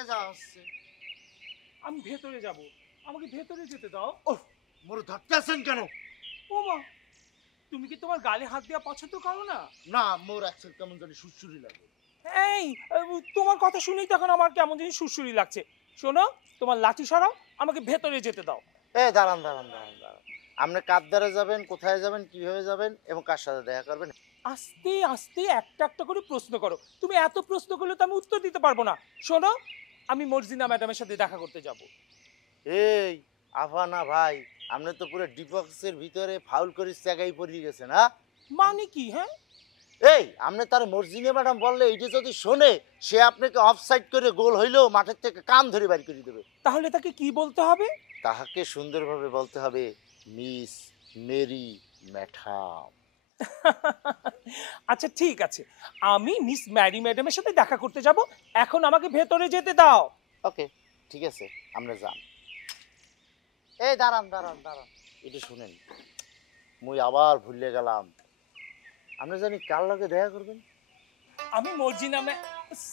কোথায় যাওয়া হচ্ছে? আমি ভেতরে যাব, আমাকে ভেতরে যেতে দাও। ওহ, মোরে ধরতে আছেন কেন? ও মা, তুমি কি তোমার গালে হাত দেওয়া পছন্দ করো না? না, মোর একচুয়ালি কেমন জানি সুরসুরি লাগে। এই, তোমার কথা শুনেই তখন আমার কেমন জানি সুরসুরি লাগছে। শোনো, তোমার লাঠি সরাও, আমাকে ভেতরে যেতে দাও। দাঁড়ান দাঁড়ান দাঁড়ান দাঁড়ান, আপনি কার দ্বারা যাবেন, কোথায় যাবেন, কিভাবে যাবেন এবং কার সাথে দেখা করবেন? আস্তে আস্তে একটা একটা করে প্রশ্ন করো। তুমি এত প্রশ্ন করলে তো আমি উত্তর দিতে পারবো না। শোনো, আমি মর্জিনা ম্যাডামের সাথে দেখা করতে যাব। এই আফানা ভাই, আপনি তো পুরো ডিবক্সের ভিতরে ফাউল করে জায়গায় পড়ে গেছেন। হ্যাঁ মানে কি? হ্যাঁ, এই আপনি তার মর্জিনা ম্যাডাম বললে এইটা যদি শোনে, সে আপনাকে অফসাইড করে গোল হইলেও মাঠের থেকে কান ধরে বাড়ি করে দেবে। তাহলে তাকে কি বলতে হবে? তাহাকে সুন্দরভাবে বলতে হবে, মিস মেরি ম্যাডাম। আচ্ছা ঠিক আছে, আমি মিস ম্যারি ম্যাডামের সাথে দেখা করতে যাব। এখন আমাকে ভেতরে যেতে দাও। ওকে, ঠিক আছে, আমরা যান। এই দাঁড়ান দাঁড়ান দাঁড়ান, এটা শুনেন, মুই আবার ভুলে গেলাম, আপনি জানি কার লগে দেখা করবেন? আমি মর্জিনা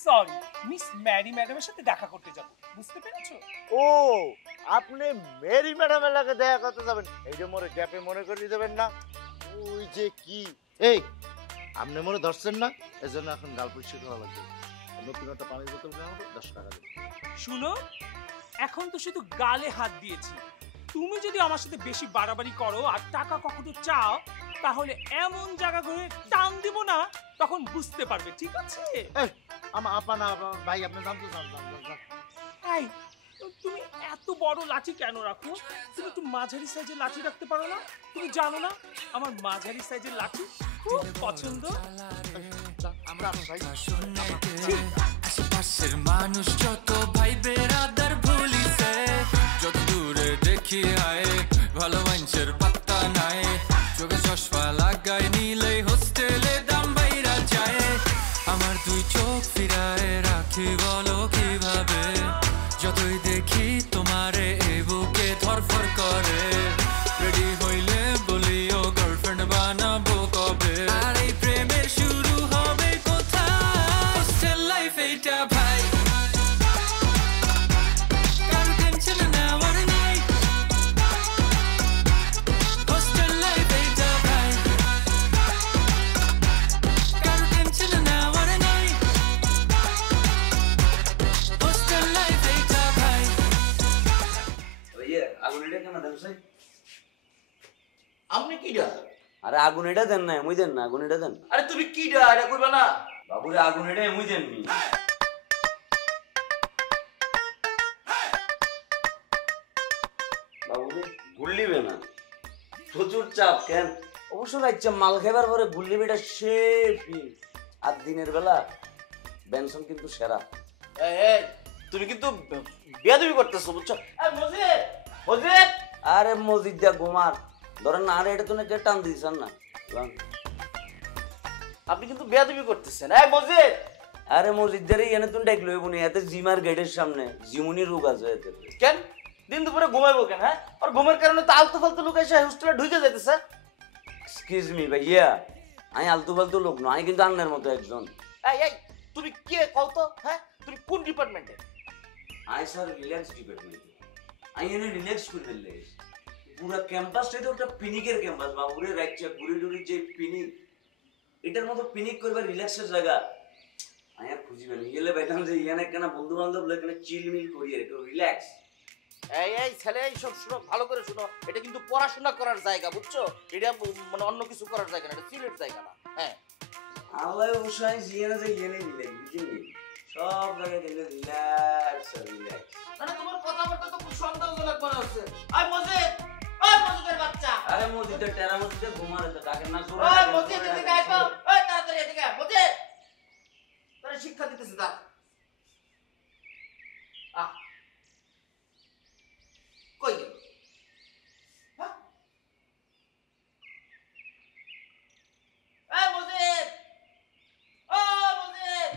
সরি, মিস ম্যারি ম্যাডামের সাথে দেখা করতে যাব। বুঝতে পেরেছো? ও, আপনি মেরি ম্যাডামের লগে দেখা করতে যাবেন? এই যে মোরে গ্যাপে মনে করিয়ে দেবেন না। ওই যে কি, এই আপনি মোরে ধরছেন না, এজন্য এখন গাল পরিষ্কার করা লাগবে। নতুন একটা পানির বোতল নেওয়া হবে, 10 টাকা দেবে। শুনো, এখন তো শুধু গালে হাত দিয়েছি। তুমি যদি আমার সাথে বেশি বাড়াবাড়ি করো আর টাকা কখনো চাও, তাহলে এমন জায়গা করে টান দিব না, তখন বুঝতে পারবে। ঠিক আছে? এই আমার আপা না ভাই, আপনি জানতে চান? এই, তুমি এত বড় লাঠি কেন রাখো? তুমি একটু মাঝারি সাইজের লাঠি রাখতে পারো না? তুমি জানো না আমার মাঝারি সাইজের লাঠি খুব পছন্দ? আমরা ভাই আশেপাশের মানুষ যত ভাই বেরাদার ভুলিছে, যত দূরে দেখি আয় ভালো মানুষের পাত্তা নাই, চোখে চশমা লাগাই নিলেই হোস্টেলে দাম বাইরা যায়। আমার দুই চোখ ফিরায় রাখি বলো কিভাবে, যতই দেখি তোমারে এ বুকে ধরফর করে, রেডি হইলে বলিও গার্লফ্রেন্ড বানাবো কবে, আর এই প্রেমের শুরু হবে কোথায়? হোস্টেল লাইফ এইটা ভাই, কারো টেনশন নেওয়ার নাই, হোস্টেল লাইফ এইটা ভাই, কারো টেনশন নেওয়ার নাই, হোস্টেল লাইফ এইটা ভাই। ওইয়ে আগুন এটা কেন দেন সাই? আপনি কি ডা? আরে আগুন এটা দেন না, মুই দেন না, আগুন এটা দেন। আরে তুমি কি ডা, এটা কইবা না? বাবুরে আগুন এটা মুই দেন নি। বাবুরে গুল্লিবে না, প্রচুর চাপ। কেন? অবশ্য ইচ্ছা মাল খাইবার পরে গুল্লিবেটা সে ফিল। আর দিনের বেলা বেনসন কিন্তু সেরা। এই তুমি কিন্তু বেয়াদবি করতেছো, বুঝছো? এই মজিদ, মজিদ! আরে মসজিদ দিয়া ঘুমার ধরেন না, আরে এটা তো না টান দিয়েছেন না। আপনি কিন্তু বেয়াদবি করতেছেন। এই মজিদ! আরে মসজিদের এনে তুমি ডাকলো এবনি, এতে জিমার গেটের সামনে জিমুনি রোগ আছে এতে। কেন দিন দুপুরে ঘুমাইবো কেন? হ্যাঁ, আর ঘুমের কারণে তো আলতু ফালতু লোক এসে হোস্টেলে ঢুকে যাইতেছে। এক্সকিউজ মি ভাইয়া, আমি আলতু ফালতু লোক নয়, আমি কিন্তু আন্নের মতো একজন। এই তুমি কে কও তো? হ্যাঁ, তুমি কোন ডিপার্টমেন্টে? আমি স্যার রিল্যাক্স ডিপার্টমেন্ট, আমি এনে রিল্যাক্স করে ফেললে। পুরা ক্যাম্পাসটাই তো একটা পিনিকের ক্যাম্পাস, বাবুরে রাইচা ঘুরে ঘুরে যে পিনিক, এটার মতো পিনিক করবার রিল্যাক্সের জায়গা আমি আর খুঁজিবেন। গেলে পাইতাম যে ইয়ানে কেন বন্ধু বান্ধব এখানে চিলমিল করি আর একটু রিল্যাক্স। এই ছেলে, এই সব শুনো, ভালো করে শুনো, এটা কিন্তু পড়াশোনা করার জায়গা, বুঝছো? এটা মানে অন্য কিছু করার জায়গা না, এটা সিলেট জায়গা না। হ্যাঁ, আল্লাহ অবশ্যই জিয়ানে যে ইয়ানে রিল্যাক্স, বুঝলি? সব জায়গায় গেলে রিল্যাক্স আর রিল্যাক্স। মানে তোমার কথাবার্তা তো খুব সন্দেহজনক মনে হচ্ছে। এই মজিদ, ওই মজিদের বাচ্চা! আরে মসজিদে টেরা মসজিদে ঘুমারে তো ডাকেন না? ওই মজিদ, এদিকে আয় তো। ওই তাড়াতাড়ি এদিকে আয়, মজিদ! তোরে শিক্ষা দিতেছি, দা। কই গেল? হ্যাঁ, এই মজিদ! ও মজিদ!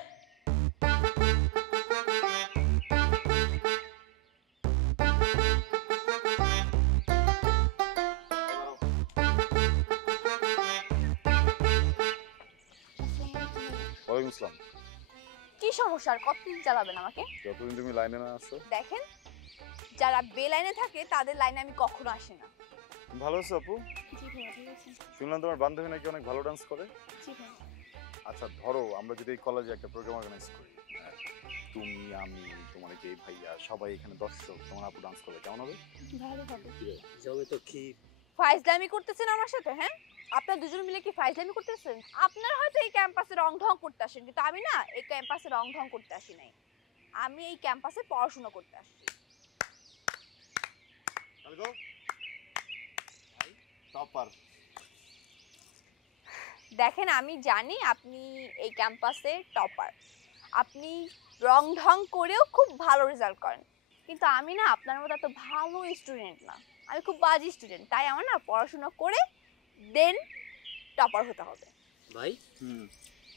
ওয়ালাইকুম আসসালাম। কি সমস্যা, আর কতদিন চালাবেন আমাকে? যতদিন তুমি লাইনে না আসো। দেখেন, যারা বেলাইনে থাকে তাদের লাইনে আমি কখনো আসি না। ভালো আছো আপু? জি ভাইয়া, ঠিক আছে। শুনলাম তোমার বান্ধবী নাকি অনেক ভালো ডান্স করে। জি ভাইয়া। আচ্ছা ধরো আমরা যদি এই কলেজে একটা প্রোগ্রাম অর্গানাইজ করি, তুমি আমি তোমার যে ভাইয়া সবাই এখানে দর্শক, তোমার আপু ডান্স করলে কেমন হবে? ভালো হবে। জমে তো কি ফাইজলামি করতেছেন আমার সাথে? হ্যাঁ, আপনারা দুজন মিলে কি ফাইজলামি করতেছেন? আপনারা হয়তো এই ক্যাম্পাসে রং ঢং করতে আসেন, কিন্তু আমি না এই ক্যাম্পাসে রং ঢং করতে আসি নাই। আমি এই ক্যাম্পাসে পড়াশোনা করতে আসছি। টপার। দেখেন, আমি জানি আপনি এই ক্যাম্পাসে টপার, আপনি রং ঢং করেও খুব ভালো রেজাল্ট করেন, কিন্তু আমি না আপনার মতো এত ভালো স্টুডেন্ট না। আমি খুব বাজে স্টুডেন্ট, তাই আমার না পড়াশোনা করে দেন টপার হতে হবে। ভাই?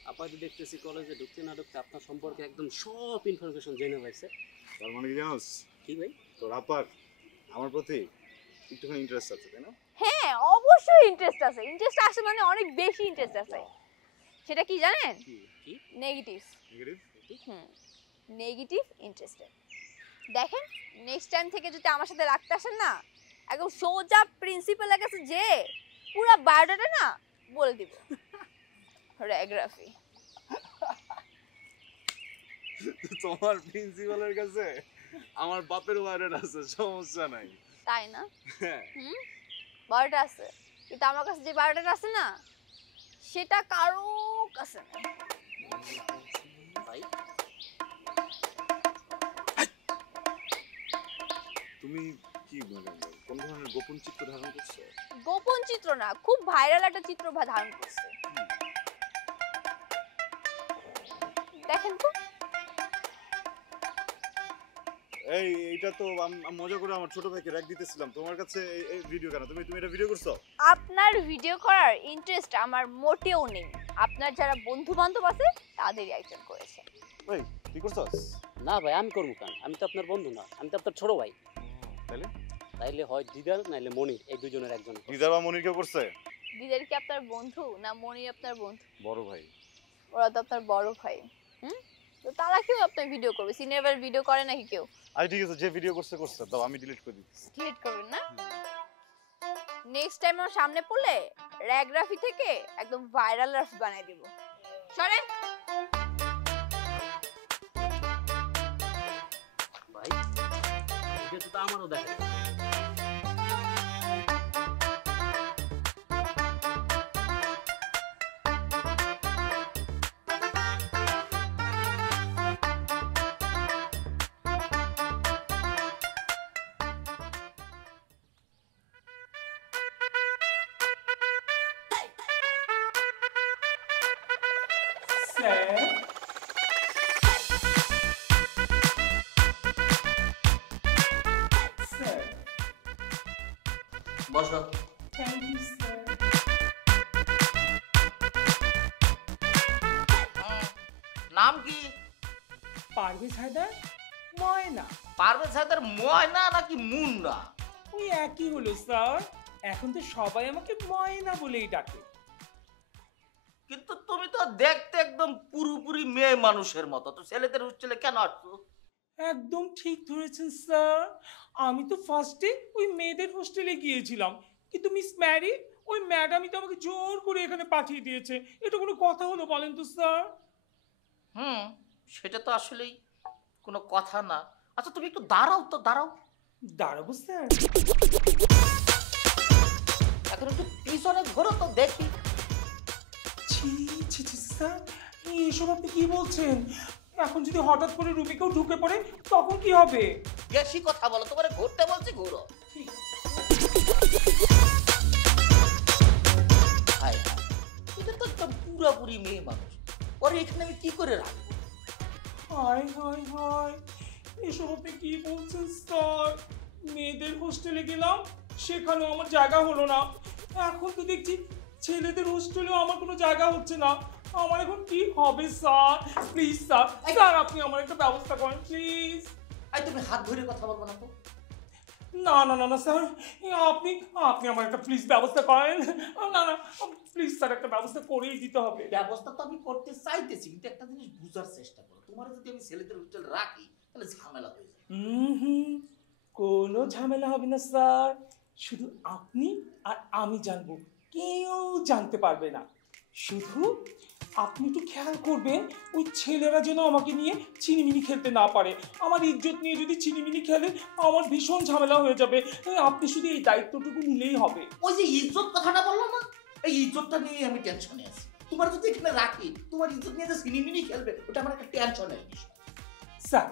আপা তো দেখতেছি কলেজে ঢুকতে না ঢুকতে আপনার সম্পর্কে একদম সব ইনফরমেশন জেনে পাইছে। তার মানে কি জানোস কি ভাই? তোর আপার আমার প্রতি একটুখানি ইন্টারেস্ট আছে, তাই না? হ্যাঁ, অবশ্যই ইন্টারেস্ট আছে। ইন্টারেস্ট আছে মানে অনেক বেশি ইন্টারেস্ট আছে। সেটা কি জানেন? কি? নেগেটিভ। নেগেটিভ? Negative interested. দেখেন, নেক্সট টাইম থেকে যদি আমার সাথে রাখতে আসেন না, একদম সোজা প্রিন্সিপালের কাছে যে পুরো বায়োডাটা না বলে দিব। রেগ্রাফি। তোমার প্রিন্সিপালের কাছে আমার বাপের ওয়ার্ডের আছে, সমস্যা নাই। তাই না? বায়োডাটা আছে, কিন্তু আমার কাছে যে বায়োডাটা আছে না, সেটা কারো কাছে না। ভাই তুমি কি কোন ধরনের গোপন চিত্র ধারণ করছো? গোপন চিত্র না, খুব ভাইরাল একটা চিত্র ধারণ করছে। দেখেন তো। এইটা তো আমি মজা করে আমার ছোট ভাইকে র্যাক দিতেছিলাম, তোমার কাছে এই ভিডিও কেন? তুমি এটা ভিডিও করছো? আপনার ভিডিও করার ইন্টারেস্ট আমার মোটেও নেই। আপনার যারা বন্ধু বান্ধব আছে তাদেরই একজন করেছে। ভাই কি করছস? না ভাই, আমি করবো কেন? আমি তো আপনার বন্ধু না, আমি তো আপনার ছোট ভাই। তাইলে তাইলে হয় দিদার নাইলে মনির, এই দুজনের একজন। দিদার বা মনির কে করছে? দিদার কি আপনার বন্ধু না মনির আপনার বন্ধু? বড় ভাই। ওরা তো আপনার বড় ভাই। তো তারা কেউ আপনার ভিডিও করবে? সিনিয়র ভিডিও করে নাকি কেউ? আই ঠিক আছে, যে ভিডিও করছে দাও, আমি ডিলিট করে দিচ্ছি। ডিলিট করবেন না? নেক্সট টাইম আমার সামনে পড়লে র্যাগ্রাফি থেকে একদম ভাইরাল রাফি বানাই দিব। সরেন। ভাই এটা তো আমারও দেখা। বসো। নাম কি? পারভেজ হায়দার ময়না। পারভেজ হায়দার ময়না নাকি মুন্না? ওই একই হলো স্যার, এখন তো সবাই আমাকে ময়না বলেই ডাকে। কিন্তু তুমি তো দেখতে একদম পুরোপুরি মেয়ে মানুষের মতো, তো ছেলেদের হোস্টেলে কেন আসছো? একদম ঠিক ধরেছেন স্যার, আমি তো ফার্স্টে ওই মেয়েদের হোস্টেলে গিয়েছিলাম, কিন্তু মিস ম্যারি ওই ম্যাডামই তো আমাকে জোর করে এখানে পাঠিয়ে দিয়েছে। এটা কোনো কথা হলো বলেন তো স্যার? সেটা তো আসলেই কোনো কথা না। আচ্ছা তুমি একটু দাঁড়াও তো, দাঁড়াও। দাঁড়াবো স্যার? এখন একটু পিছনে ঘোরো তো দেখি। ছি ছি ছি স্যার, এসব আপনি কি বলছেন? এখন যদি হঠাৎ করে রুমে কেউ ঢুকে পড়ে তখন কি হবে? বেশি কথা বলো, তোমার ঘুরতে বলছি ঘুরো। ঠিক। হায় হায়, এটা তো একটা পুরোপুরি মেয়ে মানুষ, ওর এখানে আমি কি করে রাখবো? হায় হায় হায়, এসব আপনি কি বলছেন স্যার? মেয়েদের হোস্টেলে গেলাম, সেখানেও আমার জায়গা হলো না। এখন তো দেখছি ছেলেদের হোস্টেলেও আমার কোনো জায়গা হচ্ছে না। আমার এখন কি হবে স্যার? প্লিজ স্যার, স্যার আপনি আমার একটা ব্যবস্থা করেন প্লিজ। আই তুমি হাত ধরে কথা বলবো না তো? না না না না স্যার, আপনি আপনি আমার একটা প্লিজ ব্যবস্থা করেন। না না প্লিজ স্যার, একটা ব্যবস্থা করেই দিতে হবে। ব্যবস্থা তো আমি করতে চাইতেছি, কিন্তু একটা জিনিস বুঝার চেষ্টা করো, তোমার যদি আমি ছেলেদের হোস্টেল রাখি তাহলে ঝামেলা হয়ে যাবে। হুম, কোনো ঝামেলা হবে না স্যার, শুধু আপনি আর আমি জানবো, কেউ জানতে পারবে না। শুধু আপনি একটু খেয়াল করবেন ওই ছেলেরা যেন আমাকে নিয়ে চিনিমিনি খেলতে না পারে। আমার ইজ্জত নিয়ে যদি চিনিমিনি খেলে আমার ভীষণ ঝামেলা হয়ে যাবে। আপনি শুধু এই দায়িত্বটুকু নিলেই হবে। ওই যে ইজ্জত কথাটা বললো না, এই ইজ্জতটা নিয়ে আমি টেনশনে আছি। তোমার যদি এখানে রাখি, তোমার ইজ্জত নিয়ে যে সিনিমিনি খেলবে, ওটা আমার একটা টেনশনের বিষয়। স্যার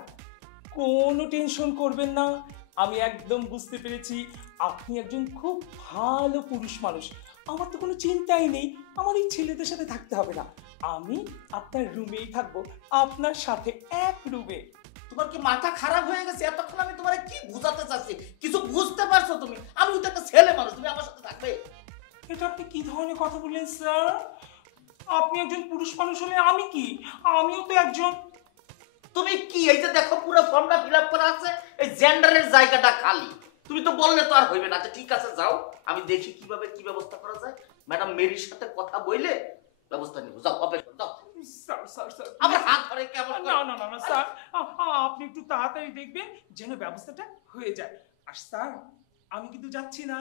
কোনো টেনশন করবেন না, আমি একদম বুঝতে পেরেছি আপনি একজন খুব ভালো পুরুষ মানুষ। আমার তো কোনো চিন্তাই নেই, আমার এই ছেলেদের সাথে থাকতে হবে না, আমি আপনার রুমেই থাকবো, আপনার সাথে এক রুমে। তোমার কি মাথা খারাপ হয়ে গেছে? এতক্ষণ আমি তোমার কি বুঝাতে চাচ্ছি, কিছু বুঝতে পারছো তুমি? আমি তো একটা ছেলে মানুষ, তুমি আমার সাথে থাকবে? এটা আপনি কি ধরনের কথা বললেন স্যার? আপনি একজন পুরুষ মানুষ হলে আমি কি, আমিও তো একজন। তুমি কি এই যে দেখো পুরো ফর্মটা ফিল আপ করা আছে, এই জেন্ডারের জায়গাটা খালি। তুমি তো বললে তো আর হইবে না। আচ্ছা ঠিক আছে, যাও, আমি দেখি কিভাবে কি ব্যবস্থা করা যায়। ম্যাডাম মেরির সাথে কথা বইলে ব্যবস্থা নিব। যাও, অপেক্ষা যাও। স্যার স্যার স্যার আমার হাত ধরে কেমন না না না না স্যার, আপনি একটু তাড়াতাড়ি দেখবেন যেন ব্যবস্থাটা হয়ে যায়। আর স্যার আমি কিন্তু যাচ্ছি না,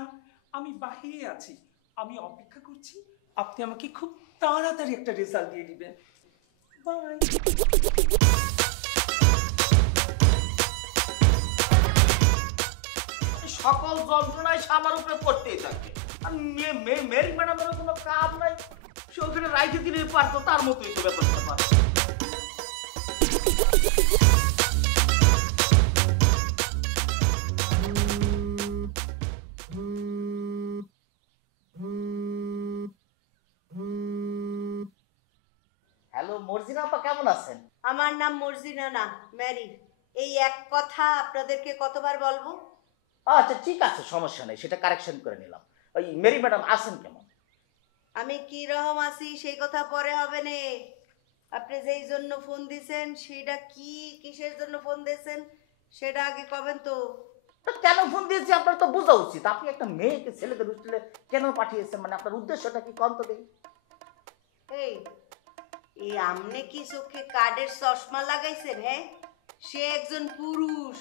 আমি বাহিরে আছি, আমি অপেক্ষা করছি, আপনি আমাকে খুব তাড়াতাড়ি একটা রেজাল্ট দিয়ে দিবেন। বাই। সকল যন্ত্রণায় সে আমার উপরে পড়তেই থাকে। আর মেরি ম্যাডামের কোনো কাজ নাই, সে ওখানে রাইখে দিলে পারতো, তার মতোই তো ব্যাপারটা পারতো। হ্যালো মর্জিনা আপা, কেমন আছেন? আমার নাম মর্জিনা না, ম্যারি। এই এক কথা আপনাদেরকে কতবার বলবো? আচ্ছা ঠিক আছে, সমস্যা নেই, সেটা কারেকশন করে নিলাম। ওই মেরি ম্যাডাম আছেন কেমন? আমি কি রকম আছি সেই কথা পরে হবে নে। আপনি যেই জন্য ফোন দিছেন সেটা কি, কিসের জন্য ফোন দিয়েছেন সেটা আগে কবেন তো। তো কেন ফোন দিয়েছি আপনার তো বোঝা উচিত। আপনি একটা মেয়েকে ছেলেদের হোস্টেলে কেন পাঠিয়েছেন, মানে আপনার উদ্দেশ্যটা কি কন্ত দেই? এই আমনে কি চোখে কার্ডের চশমা লাগাইছেন? হ্যাঁ, সে একজন পুরুষ,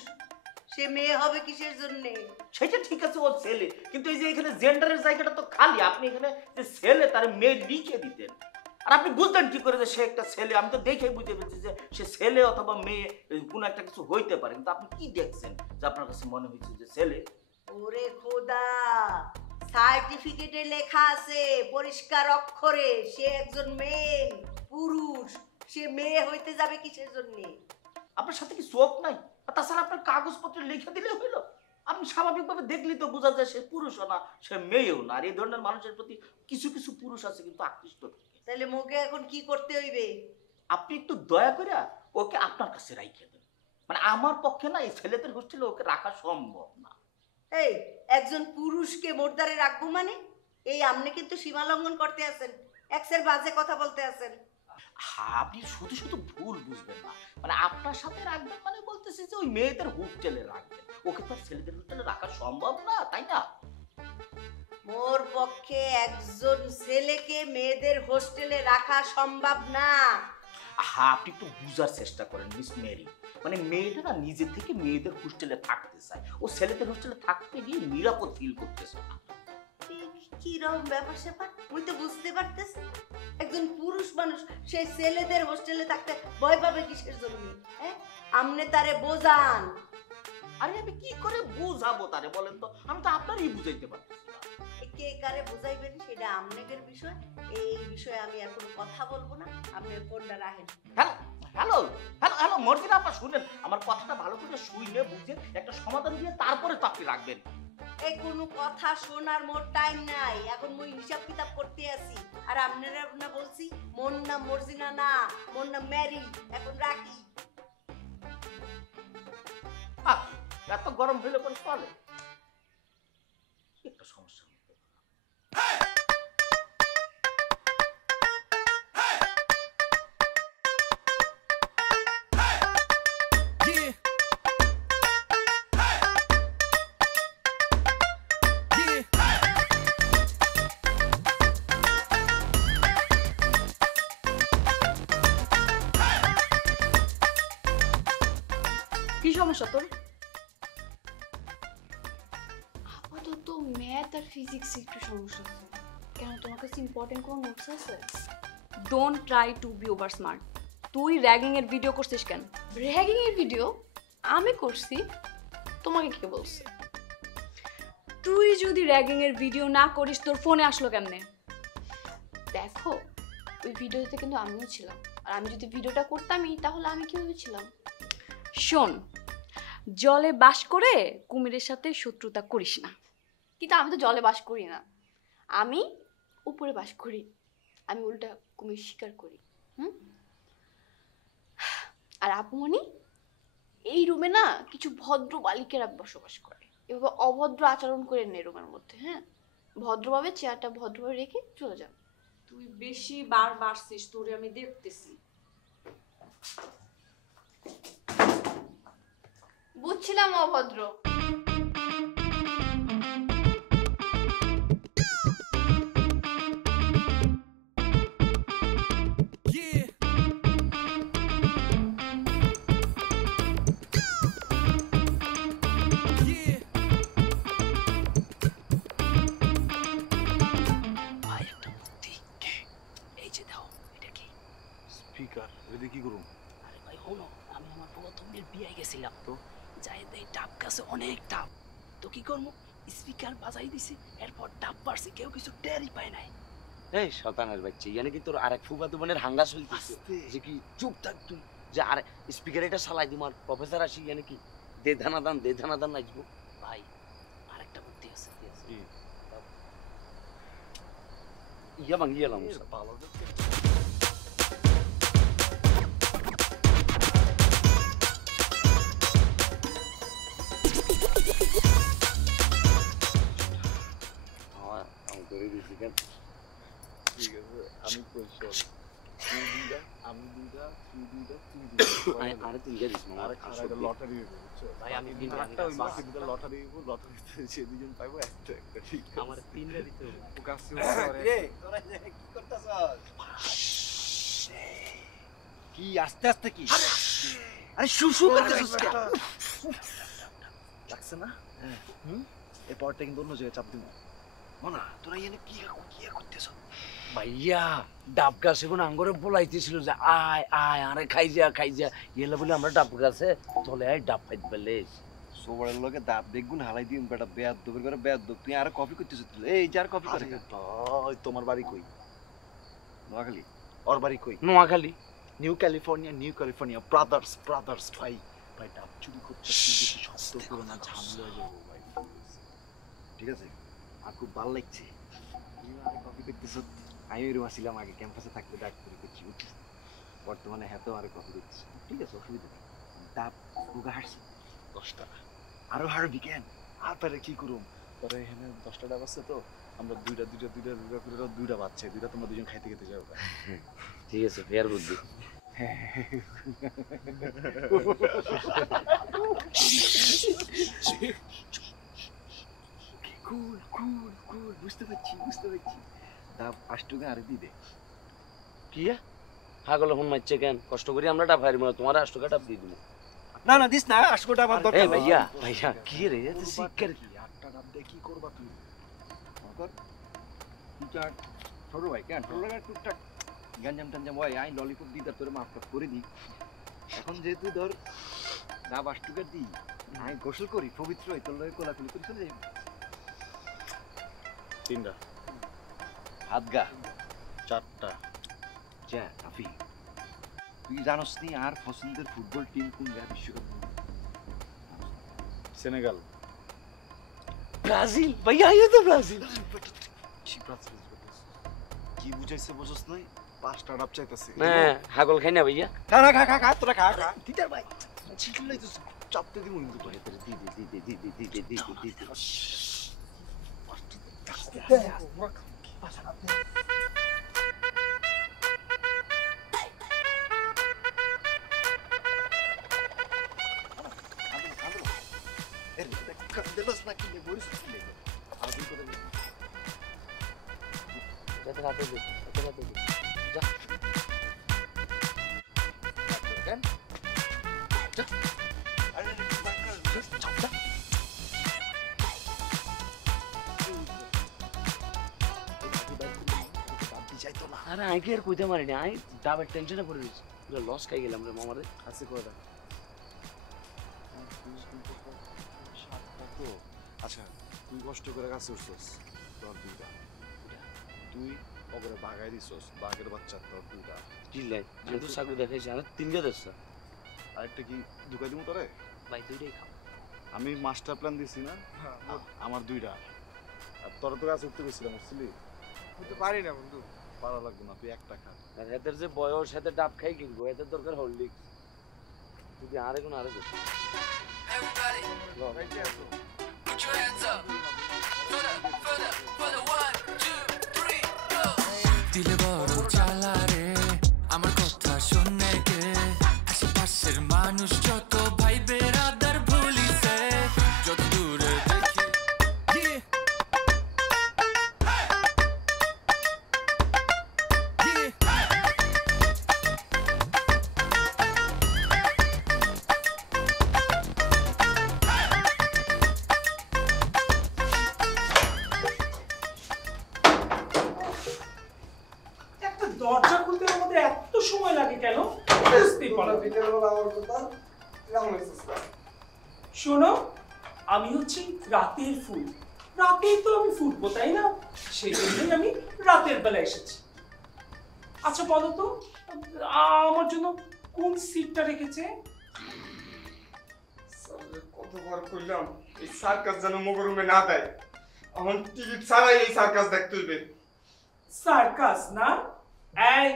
সে মেয়ে হবে কিসের জন্য? সেটা ঠিক আছে, ও ছেলে, কিন্তু এই যে এখানে জেন্ডারের জায়গাটা তো খালি। আপনি এখানে যে ছেলে তার মেয়ে লিখে দিতেন, আর আপনি বুঝতেন কি করে যে সে একটা ছেলে? আমি তো দেখেই বুঝে পেরেছি যে সে ছেলে অথবা মেয়ে, কোনো একটা কিছু হইতে পারে, কিন্তু আপনি কি দেখছেন যে আপনার কাছে মনে হয়েছে যে ছেলে? ওরে খোদা, সার্টিফিকেটে লেখা আছে পরিষ্কার অক্ষরে সে একজন মেয়ে পুরুষ, সে মেয়ে হইতে যাবে কিসের জন্য? আপনার সাথে কি চোখ নাই? আর তাছাড়া আপনার কাগজপত্রে লিখে দিলে হইলো? আপনি স্বাভাবিকভাবে দেখলেই তো বোঝা যায় সে পুরুষও না, সে মেয়েও না। আর এই ধরনের মানুষের প্রতি কিছু কিছু পুরুষ আছে কিন্তু আকৃষ্ট থাকে। তাহলে মোকে এখন কি করতে হইবে? আপনি একটু দয়া করে ওকে আপনার কাছে রাইখে দেন। মানে আমার পক্ষে না এই ছেলেদের হোস্টেলে ওকে রাখা সম্ভব না। এই একজন পুরুষকে মোরদারে রাখবো মানে? এই আপনি কিন্তু সীমা লঙ্ঘন করতে আছেন, এক্সের বাজে কথা বলতে আছেন। আপনি শুধু শুধু ভুল বুঝবেন না। মানে আপনার সাথে রাখবেন মানে বলতেছি যে ওই মেয়েদের হোস্টেলে রাখবেন। ওকে তো আর ছেলেদের হোস্টেলে রাখা সম্ভব না, তাই না? মোর পক্ষে একজন ছেলেকে মেয়েদের হোস্টেলে রাখা সম্ভব না। আপনি একটু বুঝার চেষ্টা করেন মিস মেরি। মানে মেয়েটা না নিজে থেকে মেয়েদের হোস্টেলে থাকতে চায়, ও ছেলেদের হোস্টেলে থাকতে গিয়ে নিরাপদ ফিল করতেছে না। কি রকম ব্যাপার স্যাপার মুই তো বুঝতে পারতেছি। একজন পুরুষ মানুষ সেই ছেলেদের হোস্টেলে থাকতে ভয় পাবে কিসের জন্য? হ্যাঁ, আমনে তারে বোঝান। আরে আমি কি করে বুঝাবো তারে বলেন তো? আমি তো আপনারই বুঝাইতে পারতেছি না। কে কারে বুঝাইবেন সেটা আমনেদের বিষয়, এই বিষয়ে আমি এখন কথা বলবো না। আপনি ফোনটা রাখেন। Hello hello hello hello Marjina আপা, শুনেন আমার কথাটা ভালো করে শুইলে বুঝে একটা সমাধান দিয়ে তারপরে তো আপনি রাখবেন। এই কোনো কথা শোনার মোর টাইম নাই, এখন মুই হিসাব কিতাব করতে আছি। আর আপনারা না বলছি মোর নাম মর্জিনা না, মোর নাম ম্যারি। এখন রাখি। এত গরম হইলে পরে চলে? একটা সমস্যা হতে কি সমস্যা তোর? আপাতত ম্যাথ আর ফিজিক্স একটু সমস্যা আছে। কেন, তোমার কাছে ইম্পর্টেন্ট কোনো নোটস আছে? Don't try to be over smart. তুই র্যাগিং এর ভিডিও করছিস কেন? র্যাগিং এর ভিডিও আমি করছি? তোমাকে কে বলছে? তুই যদি র্যাগিং এর ভিডিও না করিস তোর ফোনে আসলো কেমনে? দেখো, ওই ভিডিওতে কিন্তু আমিও ছিলাম, আর আমি যদি ভিডিওটা করতামই তাহলে আমি কিভাবে ছিলাম? শোন, জলে বাস করে কুমিরের সাথে শত্রুতা করিস না। কিন্তু আমি তো জলে বাস করি না, আমি উপরে বাস করি। আমি উল্টা কুমির শিকার করি। আর আপুমনি, এই রুমে না কিছু ভদ্র বালিকেরা বসবাস করে। এভাবে অভদ্র আচরণ করে নেই রুমের মধ্যে। হ্যাঁ, ভদ্রভাবে চেয়ারটা ভদ্রভাবে রেখে চলে যান। তুই বেশি বার বাড়ছিস, তোরে আমি দেখতেছি। বুঝছিলাম অভদ্র। স্পিকার এটা কি করুম? আরে ভাই হলো, আমি আমার প্রথম দিন বিয়ে গেছিলাম তো, যাই দেই ডাব গাছে অনেক ডাব, তো কি করবো, স্পিকার বাজাই দিছি, এরপর ডাব পারছি, কেউ কিছু টেরই পায় নাই। এই শতানের বাচ্চা, ইয়ানে কি তোর আরেক ফুফাতো বোনের হাঙ্গা চলতেছে? যে কি চুপ থাক তুই, যে আর স্পিকার এটা চালাই দিম আর প্রফেসর আসি ইয়ানে কি দে ধানাদান নাচবো। ভাই আরেকটা বুদ্ধি আছে। ইয়া ভাঙিয়ে এলাম ভালো ঠিক আছে, আমি পরিষ্কার আমি দুইটা তুই দুইটা তুই দুইটা আরে তুই গেছিস না আরে খারাপ এটা লটারি হইবে বুঝছো ভাই আমি তিনটা একটা ওই মাসে দুটো লটারি হইব, লটারিতে সে দুজন পাইবো একটা একটা। ঠিক আছে আমার তিনটা দিতে হবে। ও কাছে করে রে তোরা কি করতেছস? কি আস্তে আস্তে কি? আরে শুশু করতেছস কেন? লাগছে না? এই পরটা কিন্তু অন্য জায়গায় চাপ দিব। মনা তোরা এখানে কি করতেছ? ভাইয়া ডাব গাছে কোন আঙ্গরে বলাইতেছিল যে আয় আয় আরে খাই যা ইয়েলা বলে আমরা ডাব গাছে চলে আয় ডাব খাইতে পারলে সোবড়ের লগে দাঁত দেখগুন হালাই দিম বেটা বেয়াদবের করে বেয়াদব। তুই আর কফি করতেছ? এই যার কফি করে ওই তোমার বাড়ি কই? নোয়াখালী। ওর বাড়ি কই? নোয়াখালী। নিউ ক্যালিফোর্নিয়া ব্রাদার্স ভাই ডাব চুরি করতে শব্দ করো না, ঝামেলা হয়ে যাবো ভাই। ঠিক আছে, আর খুব ভালো লাগছে কফি করতেছ। আমি ওই রুম আসছিলাম আগে, ক্যাম্পাসে থাকতে ডাক করে করছি, বুঝছিস? বর্তমানে হাতেও আরে কফি করছি। ঠিক আছে, অসুবিধা নেই। ডাব রোগা হাঁটছি 10টা, আরো হারবি কেন? আর পারে কি করুম? পরে এখানে 10টা ডাব আছে তো, আমরা দুইটা বাচ্চা, দুইটা তোমরা দুজন খাইতে খেতে যাও। ঠিক আছে, ফেয়ার বুদ্ধি। কুল বুঝতে পারছি। ডাব 5 টাকা আরে দিবে। কি হাগল ফোন মারছে কেন? কষ্ট করি আমরা ডাব হারি মানে তোমার 8 টাকা ডাব দিয়ে দিব। না দিস না, 8 টাকা আমার দরকার। এই ভাইয়া কি রে এত শিকার কি 8টা ডাব দিয়ে কি করবা তুমি? মগর তুই ছোট ভাই কেন ছোট লাগা টুকটাক গঞ্জাম হয়, আই ললিপপ দি তোর মাফ করে দি। এখন যেহেতু ধর ডাব 8 টাকা দি, আমি গোসল করি পবিত্র হই, তোর লগে কোলাকুলি করে চলে যাই। 3টা, হাত গা 4টা। যা কাফি। তুই জানোস নি আর পছন্দের ফুটবল টিম কোন বিশ্বকাপ? সেনেগাল। ব্রাজিল ভাইয়া, এই তো ব্রাজিল। কি বুঝাইছে বুঝছ নাই? 5টা ডাব চাইতাছে। হ্যাঁ হাগল খাই না ভাইয়া। খা তোরা খা দিদার ভাই চিল্লাই তো চাপতে দিব কিন্তু তো। দি Candelas na que levou isso filho. Alguém pode ver. Já tá rápido. Já. Kan? Já. Ada আরে আই কি আর কইতে মারিনি, আই ডাবের টেনশনে পড়ে গেছি, পুরো লস খাই গেলাম রে মামারে। আছে কয়টা? আচ্ছা তুই কষ্ট করে কাজ করছিস, তোর দুইটা। তুই ওপরে বাগাই দিছস, বাঘের বাচ্চা তোর দুইটা। জিল্লাই আমি তো চাকরি দেখাইছি, আমি তিনটা দেশ আরেকটা কি ঢুকাই দিব তোরে? ভাই দুইটাই খাও। আমি মাস্টার প্ল্যান দিছি না, আমার দুইটা। আর তোর তো কাজ উঠতে গেছিলাম, বুঝলি? বুঝতে পারি না বন্ধু। পারা লাগবে না, তুই একটা খা। আর এদের যে বয়স, এদের ডাব খাই কিনবো, এদের দরকার হরলিক্স। যদি আরে কোনো আরে দেখো Put your hands up. For the 1, 2, 3, go. দিলে বড় জ্বালা রে আমার কথা শুনে কে, আশেপাশের মানুষ যত ভাই বেরাদার ভুলিছে, যত দূরে দেখি একটা দরজা খুলতে আমাদের এত সময় লাগে কেন বুঝতেই পারলাম না। বিকেলবেলা আমার কথা কেমন হয়েছিস? শোনো, আমি হচ্ছি রাতের ফুল, রাতেই তো আমি ফুটবো তাই না, সেই জন্যই আমি রাতের বেলা এসেছি। আচ্ছা বলো তো, আমার জন্য কোন সিটটা রেখেছে? কতবার কইলাম এই সার্কাস যেন মগরুমে না দেয়, এখন টিকিট ছাড়াই এই সার্কাস দেখতে হইবে। সার্কাস না, এই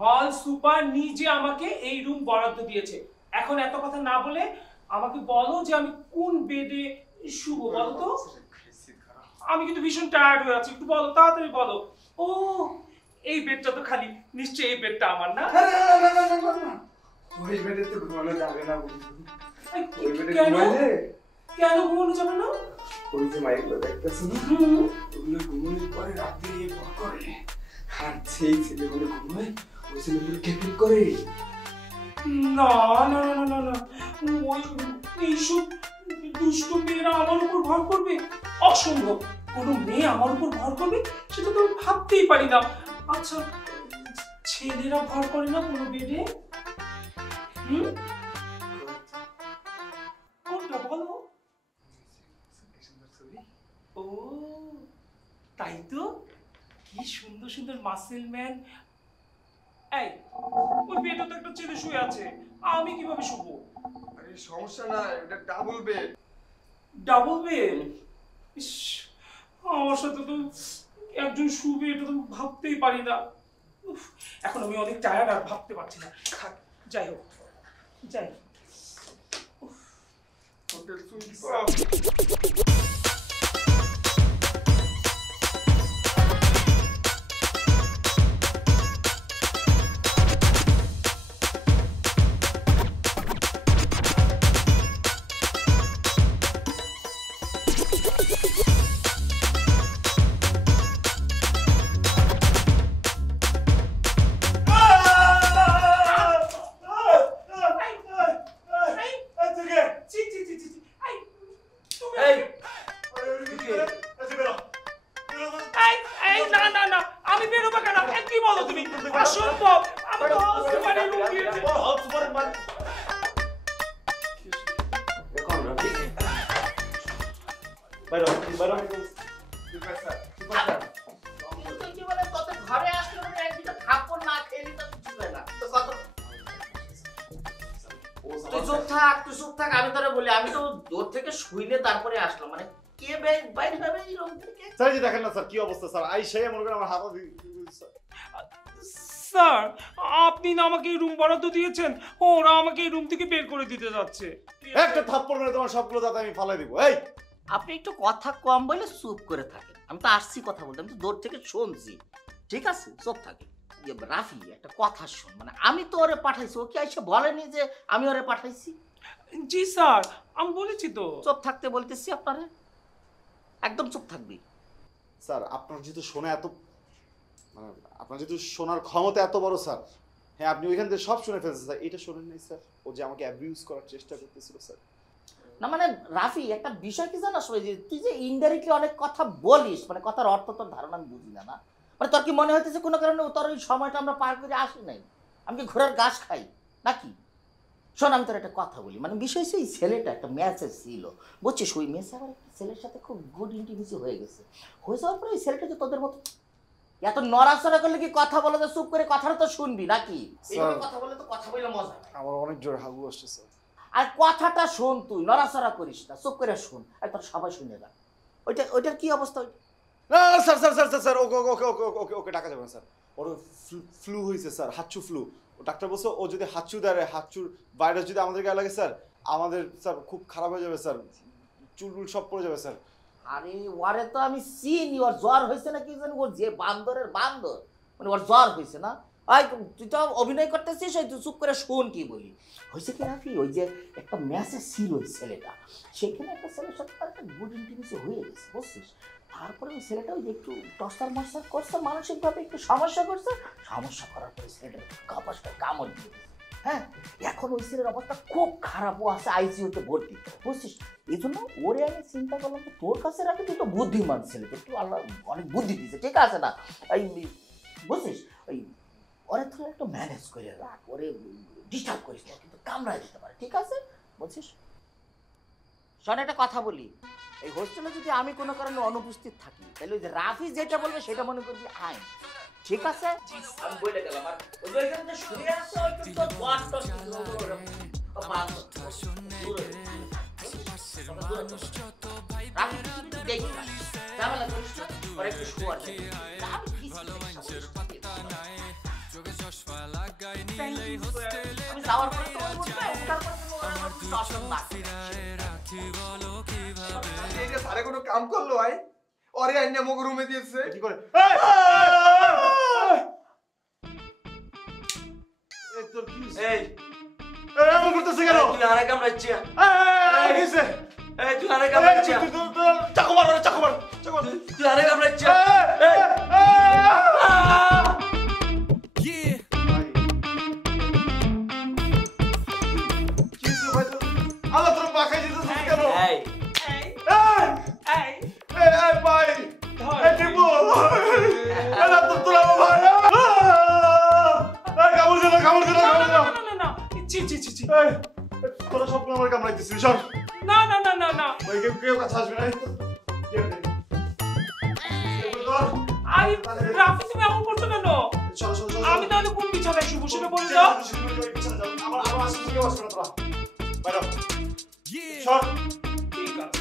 হল সুপার নিজে আমাকে এই রুম বরাদ্দ দিয়েছে। এখন এত কথা না বলে আমাকে বলো যে আমি কোন বেডে শুভ, বলো তো। আমি কিন্তু ভীষণ টায়ার্ড হয়ে আছি, একটু বলো, তাড়াতাড়ি বলো। ও এই বেডটা তো খালি, নিশ্চয়ই এই বেডটা আমার না? ওই বেডে তো ঘুমানো যাবে না বন্ধু। এই, ওই বেডে কেন ঘুমাইলে কেন ঘুমানো যাবে না? ওই যে মাইকগুলো দেখতেছো না, ওগুলো ঘুমানোর পরে রাতে নিয়ে ভর করে, আর সেই ছেলেগুলো ঘুমায় ওই ছেলেগুলো ক্যাপিং করে। না না না না না, ওই এইসব দুষ্ট মেয়েরা আমার উপর ভর করবে? অসম্ভব, কোনো মেয়ে আমার উপর ভর করবে সেটা তো আমি ভাবতেই পারি না। আচ্ছা ছেলেরা ভর করে না কোনো বেডে? কোনটা বলো? ও তাই তো, কি সুন্দর সুন্দর মাসেল ম্যান। এই ওই বেডে তো একটা ছেলে শুয়ে আছে, আমি কিভাবে শুবো? আরে সমস্যা নাই, এটা ডাবল বেড। Double bed? ইস, আমার সাথে তো একজন শুবে, এটা তো ভাবতেই পারি না। উফ, এখন আমি অনেক টায়ার্ড, আর ভাবতে পারছি না। থাক, যাই হোক যাই। Hotel sweet. আমি বেরোবো কেন? কি বলো তুমি? অসম্ভব, আমি তো হসপিটালে রুম দিয়েছি। বাইরো বাইরো। ঘরে আসলে মানে একদিন খাপড় না খেয়ে নিতে কিছু হয় না তো কত। তুই চুপ থাক, তুই চুপ থাক, আমি তোরে বলি, আমি তো দূর থেকে শুইলে তারপরে আসলাম, মানে কে বাইরে যাবে এই রুম থেকে? স্যার যে দেখেন না স্যার কি অবস্থা স্যার, আই সেই মনে করেন আমার হাত স্যার আপনি না আমাকে এই রুম বরাদ্দ দিয়েছেন, ওরা আমাকে এই রুম থেকে বের করে দিতে যাচ্ছে। একটা থাপ্পড় মেরে তোমার সবগুলো দাঁত আমি ফালাই দিব। এই আপনি একটু কথা কম বলে চুপ করে থাকেন, আমি তো আসছি কথা বলতে, আমি তো দূর থেকে শুনছি, ঠিক আছে চুপ থাকে। রাফি একটা কথা শোন, মানে আমি তো ওরে পাঠাইছি, ও কি এসে বলেনি যে আমি ওরে পাঠাইছি? জি স্যার, আমি বলেছি তো। চুপ থাকতে বলতেছি আপনারে, একদম চুপ থাকবি। স্যার আপনার যেহেতু শোনা এত, মানে আপনার যেহেতু শোনার ক্ষমতা এত বড় স্যার, হ্যাঁ আপনি ওইখান থেকে সব শুনে ফেলছেন স্যার, এটা শোনেন নাই স্যার? ও যে আমাকে অ্যাবিউজ করার চেষ্টা করতেছিল স্যার। না মানে রাফি একটা বিষয় কি জানাস, ওই যে তুই যে ইনডাইরেক্টলি অনেক কথা বলিস, মানে কথার অর্থ তোর ধারণা আমি বুঝি না, না মানে তোর কি মনে হইতেছে কোনো কারণে তোর ওই সময়টা আমরা পার করে আসি নাই? আমি কি ঘোড়ার ঘাস খাই নাকি? শোন, আমি তোর একটা কথা বলি, মানে বিষয় হচ্ছে এই ছেলেটা একটা ম্যাচে ছিল, বুঝছিস? ওই ম্যাচে আবার একটা ছেলের সাথে খুব গুড ইন্টিমেসি হয়ে গেছে। হয়ে যাওয়ার পরে ওই ছেলেটা যে তোদের মতো এত নড়াচড়া করলে কি কথা বলে তো চুপ করে কথাটা তো শুনবি নাকি? এইভাবে কথা বলে তো কথা বলে মজা। আমার অনেক জোর হাগু আসছে স্যার। আর কথাটা শোন, তুই নড়াচড়া করিস না, চুপ করে শোন, আর তোর সবাই শুনে গেল। ওইটার কি অবস্থা? না sir sir sir sir okay okay okay okay okay টাকা যাবে না স্যার। ওর ফ্লু হয়েছে স্যার, হাঁচু ফ্লু। ও ডাক্তার বলছে ও যদি হাঁচু দেয়, হাঁচুর ভাইরাস যদি আমাদের গায়ে লাগে স্যার, আমাদের স্যার খুব খারাপ হয়ে যাবে স্যার, চুল সব পড়ে যাবে স্যার। আরে ওরে তো আমি চিনি, ওর জ্বর হয়েছে না কি জানি, ওর যে বান্দরের বান্দর, মানে ওর জ্বর হয়েছে না। আই তুই তো অভিনয় করতেছিস, তুই চুপ করে শোন কি বলি। হয়েছে কি রাফি, ওই যে একটা ম্যাচে ছিল ওই ছেলেটা, সেখানে একটা ছেলের সাথে তার একটা গুড ইন্টিমেসি হয়ে গেছে, বুঝছিস? তারপরে ওই ছেলেটা ওই যে একটু টর্চার মর্চার করছে, মানসিকভাবে একটু সমস্যা করছে, সমস্যা করার পরে ছেলেটা কাপাসটা কামড় দিয়ে দিয়েছে। হ্যাঁ, এখন ওই ছেলের অবস্থা খুব খারাপ, ও আছে আইসিইউতে ভর্তি, বুঝছিস? এই জন্য ওরে আমি চিন্তা করলাম যে তোর কাছে রাখি, তুই তো বুদ্ধিমান ছেলে, তোর তুই আল্লাহ অনেক বুদ্ধি দিয়েছে, ঠিক আছে না? এই বুঝছিস, ওই ওরে তুই একটু ম্যানেজ করে রাখ, ওরে ডিস্টার্ব করিস না, কিন্তু কামড়ায় দিতে পারে, ঠিক আছে? বুঝছিস? শোন, একটা কথা বলি, এই হোস্টেলে যদি আমি কোনো কারণে অনুপস্থিত থাকি, তাহলে ওই যে রাফি যেটা বলবে সেটা মনে করবি আইন, ঠিক আছে? আমি বলে গেলাম। আর ওই যে ওইখানে যে শুয়ে আছে, ওই কিন্তু তোর বডটা আরে কোনো কাম করলো ভাই? ওরে আইনে মুখ রুমে দিয়েছে কি করে? এই তোর কি এই এমন করতেছে কেন? তুই আরে কামড়াচ্ছিস? এই কিসে? এই তুই আরে কামড়াচ্ছিস? চাকু মার, চাকু মার, চাকু মার। তুই আরে কামড়াচ্ছিস? আল্লাহ তোর মাখাই দিতেছিস কেন? এই এই এই ভাই, এই টিপু, এটা তো তোর আমার ভাই। এই কামড় দে না, কামড় দে না, কামড় দে না। না ছি ছি ছি ছি, এই তোরা সব আমার কামড়াইতেছিস, সর। না না না না না, ভাই কেউ কাছে আসবে না। আরে রাফি তুমি এমন করছো কেন? আমি তাহলে কোন বিছানায় শুবো সেটা বলে দাও। আমার আশেপাশে কেউ আসবে না, তোরা বাইরে সর। ঠিক আছে।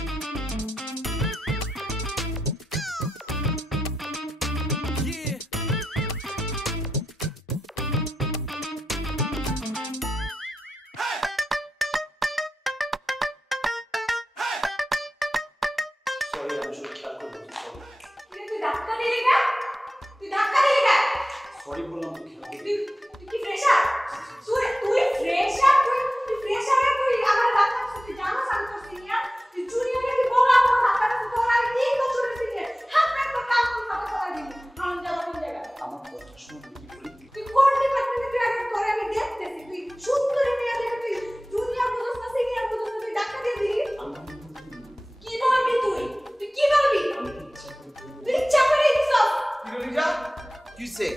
সরি বললাম তো খেয়াল করি। তুই কি ফ্রেশার? তুই ফ্রেশার? তুই ফ্রেশার? তুই আমার ডাক্তার তুই জানো আমি তো সিনিয়র, তুই জুনিয়রে কি বলা আমার ডাক্তার তোর আর 3 বছরের সিনিয়র, হাত পা তো কাম করে দিবি। আমি যাব কোন জায়গা? আমার কথা শুনে কি বলি? তুই কোন ডিপার্টমেন্টে তুই আগে তোরে আমি দেখতেছি, তুই সুন্দরী মেয়ে দেখে তুই জুনিয়র বুঝছ না সিনিয়র বুঝছ না, তুই ডাক্তার দিয়ে দিলি? কি বলবি তুই? তুই কি বলবি? তুই ইচ্ছা করে দিছ? কিরলিজা কিসে?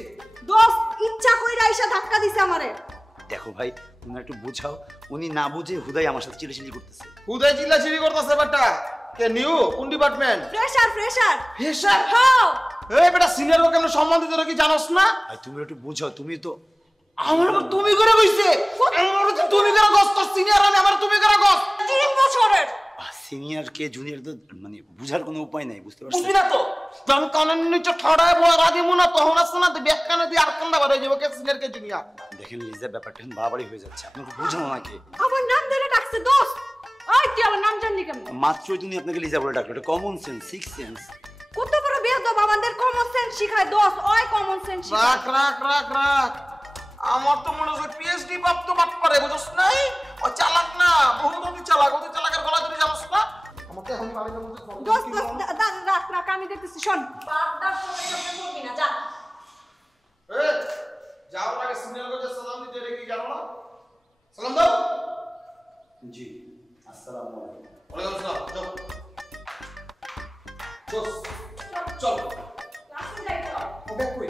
দোস্ত ইচ্ছা কইরা আইসা ধাক্কা দিছে আমারে। দেখো ভাই, তুমি একটু বুঝাও, উনি না বুঝে হুদাই আমার সাথে চিল্লাচিল্লি করতেছে। হুদাই চিল্লাচিল্লি করতেছে বেটা? কে নিউ কোন ডিপার্টমেন্ট? Fresher fresher. ফ্রেশার? হ্যাঁ। এই বেটা সিনিয়র কে কেমন সম্মান দিতে কি জানোস না? ভাই তুমি একটু বুঝাও, তুমি তো আমার আবার তুমি করে কইছে। আমার তো তুমি করে গস, তো সিনিয়র আমি আমার তুমি করে গস। 3 বছরের। সিনিয়র কে জুনিয়র তো মানে বুঝার কোনো উপায় নাই, বুঝতে পারছো? বুঝবি না তো? তখন কানের নিচে ঠাড়ায় বড়া দিমু না, তখন আসছে না, তুই ব্যাক কানে দিয়ে আর কান্দা বার হয়ে যাবে, কে সিনিয়র কে জুনিয়র। দেখেন লিজা, ব্যাপারটা এখন বাড়াবাড়ি হয়ে যাচ্ছে, আপনাকে বুঝানো নাকি? আমার নাম ধরে ডাকছে দোস্ত। ওই তুই আমার নাম জানলি কেমনে? মাত্রই তুমি আপনাকে লিজা বলে ডাকলো, এটা কমন সেন্স, সিক্স সেন্স। কত বড় বেয়াদব, আমাদের কমন সেন্স শিখায় দোস্ত। ওই কমন সেন্স শিখায়। রাখ রাখ রাখ রাখ। আমার তো মনে হয় পিএইচডি প্রাপ্ত বাট পারে, বুঝছ নাই? ও চালাক না, বহুত অতি চালাক, অতি চালাকের গলা ধরে জানোস না? আমাকে এখন বাড়িতে বলতে দোস্ত রাখ রাখ, আমি দেখতেছি। শোন, বারবার সবাই সবাই বলবি না, যা। এ যাওয়ার আগে সিনিয়র কে সালাম দিতে রেখে জানো না? সালাম দাও। জি, আসসালামু আলাইকুম। ওয়ালাইকুম আসসালাম। যাও চল চল ক্লাসে যাই তো। ওকে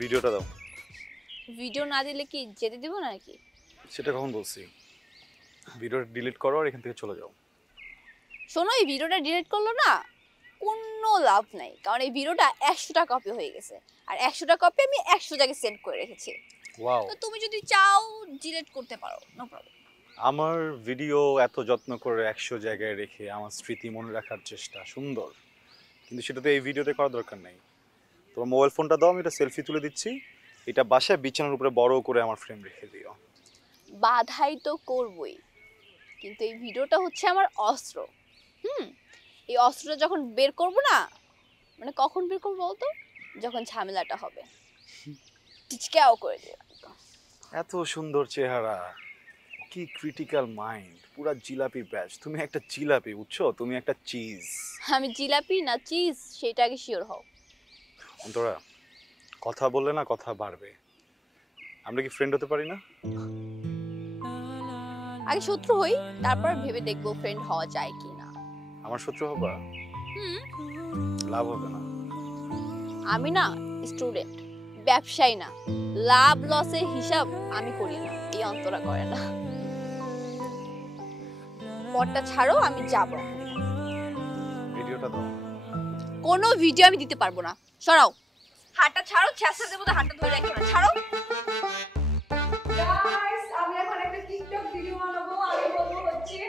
ভিডিওটা দাও। ভিডিও না দিলে কি যেতে দিব নাকি? সেটা কখন বলছি? ভিডিওটা ডিলিট করো আর এখান থেকে চলে যাও। শোনো, এই ভিডিওটা ডিলিট করলো না, কোনো লাভ নাই, কারণ এই ভিডিওটা 100টা কপি হয়ে গেছে, আর 100টা কপি আমি 100 জায়গায় সেন্ড করে রেখেছি। ওয়াও, তো তুমি যদি চাও ডিলিট করতে পারো, নো প্রবলেম। আমার ভিডিও এত যত্ন করে 100 জায়গায় রেখে আমার স্মৃতি মনে রাখার চেষ্টা সুন্দর, কিন্তু সেটা তো এই ভিডিওতে করার দরকার নেই। তোমার মোবাইল ফোনটা দাও, আমি এটা সেলফি তুলে দিচ্ছি, এটা বাসায় বিছানার উপরে বড় করে আমার ফ্রেম রেখে দিও। বাধাই তো করবই, কিন্তু এই ভিডিওটা হচ্ছে আমার অস্ত্র। এই অস্ত্রটা যখন বের করব না, মানে কখন বের করবো বলতো, যখন ঝামেলাটা হবে, টিচকাও করে দেবে। এত সুন্দর চেহারা, কি ক্রিটিক্যাল মাইন্ড, পুরা জিলাপি ব্যাচ। তুমি একটা জিলাপি, বুঝছো? তুমি একটা চিজ। আমি জিলাপি না চিজ সেটা আগে শিওর হও। অন্তরা, কথা বললে না কথা বাড়বে। আমরা কি ফ্রেন্ড হতে পারি না? আগে শত্রু হই, তারপর ভেবে দেখবো ফ্রেন্ড হওয়া যায় কি না। আমার শত্রু হবা? লাভ হবে না। আমি না স্টুডেন্ট, ব্যবসায়ী না, লাভ লসের হিসাব আমি করি না, এই অন্তরা করে না। পটটা ছাড়ো, আমি যাব। ভিডিওটা দাও। কোনো ভিডিও আমি দিতে পারবো না, সরাও। হাতটা ছাড়ো, ছেঁচা দেবো তো, হাতটা ধরে রাখো না, ছাড়ো। গাইস, আমি এখন একটা টিকটক ভিডিও বানাবো। আমি বলবো হচ্ছে,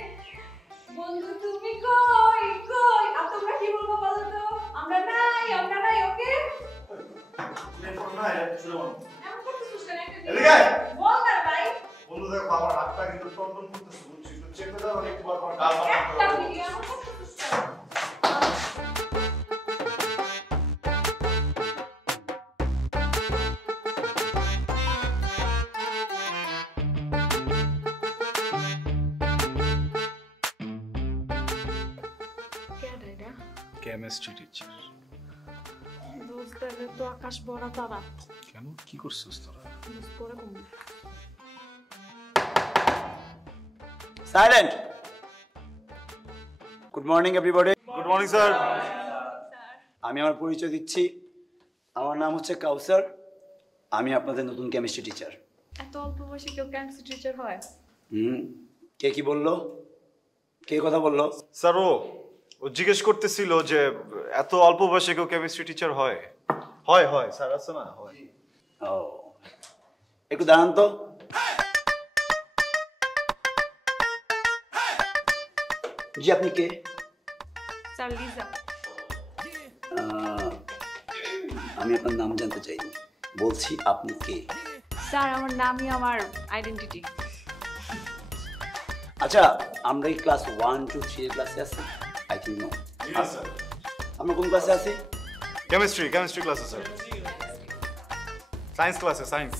বন্ধু তুমি কই কই, আর তোমরা কি বলবো বলো তো? আমরা নাই, ওকে? এমন করতেছিস কেন? একটা বল না ভাই। বন্ধু দেখো, আমার হাতটা কিন্তু টনটন করতেছে, বুঝছিস? তো চেপে দাও, একটু বার বার একটা ভিডিও এমন করতেছিস কেন? Chemistry teacher. দোস্ত, তো আকাশ বড়া তারা। কেন, কি করছিস তোরা? দোস্ত পরে কম। Silent. Good morning everybody. Good morning sir. আমি আমার পরিচয় দিচ্ছি। আমার নাম হচ্ছে কাউসার। আমি আপনাদের নতুন কেমিস্ট্রি টিচার। এত অল্প বয়সে কেউ কেমিস্ট্রি টিচার হয়? কে কি বললো? কে কথা বললো? স্যার, ও জিজ্ঞেস করতেছিল যে এত অল্প বয়সে কেউ কেমিস্ট্রি টিচার হয়? হয় হয় স্যার, আছে না? হয়। ও, একটু দাঁড়ান তো। জি, আপনি কে? স্যার, লিজা। আমি আপনার নাম জানতে চাই। বলছি আপনি কে? স্যার, আমার নামই আমার আইডেন্টিটি। আচ্ছা, আমরা কি ক্লাস 1, 2, 3 এর ক্লাসে আছি? I think no. স্যার, আমরা কোন ক্লাসে আছি? কেমিস্ট্রি ক্লাসে স্যার। সায়েন্স ক্লাসে, সায়েন্স।